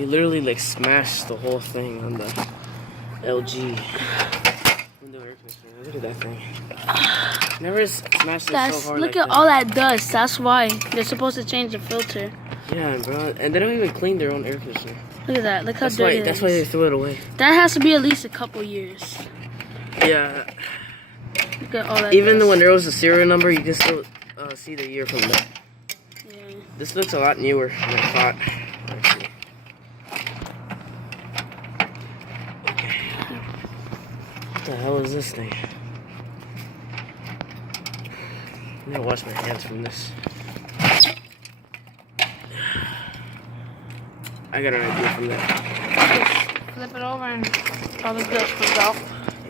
You literally like smashed the whole thing on the LG window air conditioner. Look at that thing. Never smashed it so hard. Look like at all that dust. That's why they're supposed to change the filter. Yeah, bro. And they don't even clean their own air conditioner. Look at that. Look how dirty it is. That's why they threw it away. That has to be at least a couple years. Yeah. Look at all that Even dust. when there was a serial number, you can still see the year from that. Yeah. This looks a lot newer than I thought. What the hell is this thing? I'm gonna wash my hands from this. I got an idea from that. Just flip it over and all the dust comes out.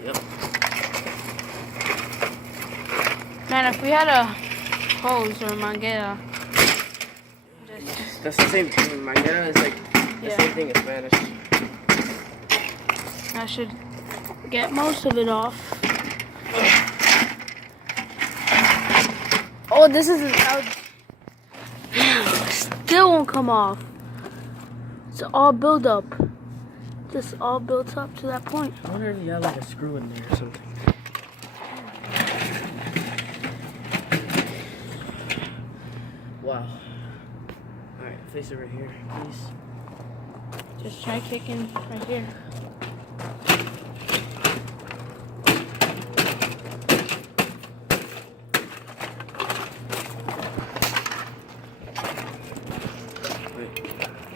Yep. Man, if we had a hose or manguera. That's the same thing. Manguera is like the same thing in Spanish. I should get most of it off. Oh, this is still won't come off. It's all built up. Just all built up to that point. I wonder if you have like a screw in there or something. Wow. Alright, face it right here, please. Just try kicking right here.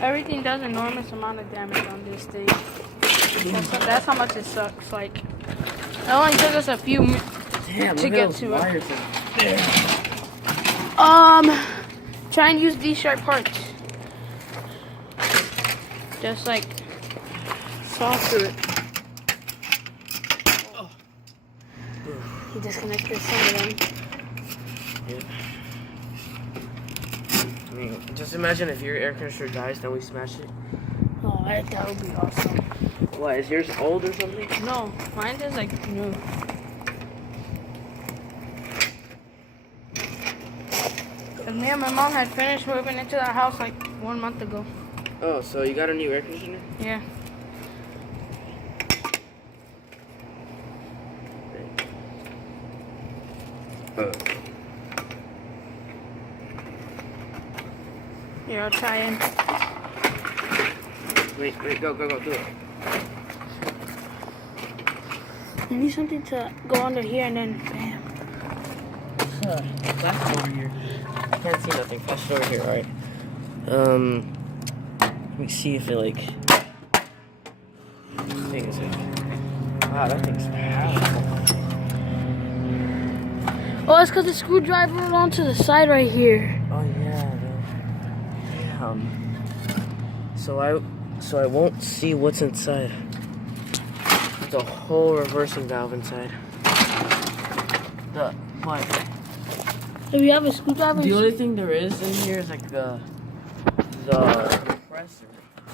Everything does enormous amount of damage on this thing. That's how much it sucks. Like, it only took us a few minutes to get to it. Try and use these sharp parts. Just like saw through it. Oh. He disconnected some of them. Yeah. I mean, just imagine if your air conditioner dies, then we smash it. Oh, that would be awesome. What, is yours old or something? No, mine is like new. And me and my mom had finished moving into that house like 1 month ago. Oh, so you got a new air conditioner? Yeah. Here, I'll try and... Wait, go, do it. I need something to go under here and then bam. Flash over here. I can't see nothing. Flash over here, alright. Let me see if it like... Thing is like... Wow, that thing's powerful. Oh, it's because the screwdriver went onto the side right here. Oh yeah, dude. So I won't see what's inside. There's a whole reversing valve inside. What? If you have a screwdriver... The only thing there is in here is like the compressor.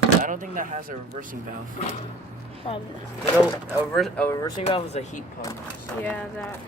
I don't think that has a reversing valve. Probably. You know, a reversing valve is a heat pump. So. Yeah, that.